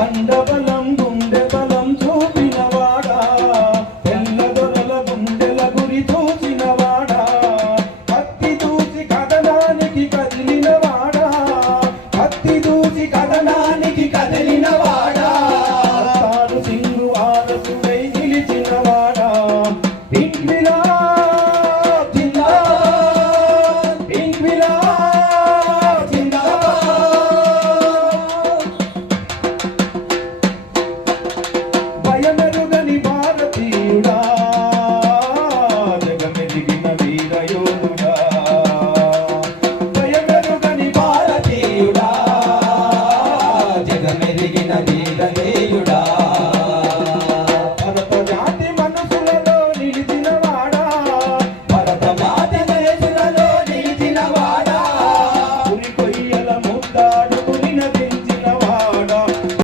కండబలం గుండె బలం చూపినవాడా, తెల్లదొరల గుండెల గురి చూసినవాడా, కత్తి దూసి కథనానికి కదిలినవాడా, కత్తి దూసి కథనానికి కదిలినవాడా, తాను సింగు ఆరసుడై నిలిచినవాడా, ఇంక్విలాబ్ జిందాబాద్, ఇంక్విలాబ్ జిందాబాద్. భయమెరుగని భారతీయుడా, జగమెరిగిన వీరయోధుడా, భయమెరుగని భారతీయుడా, జగమెరిగిన వీరయోధుడా.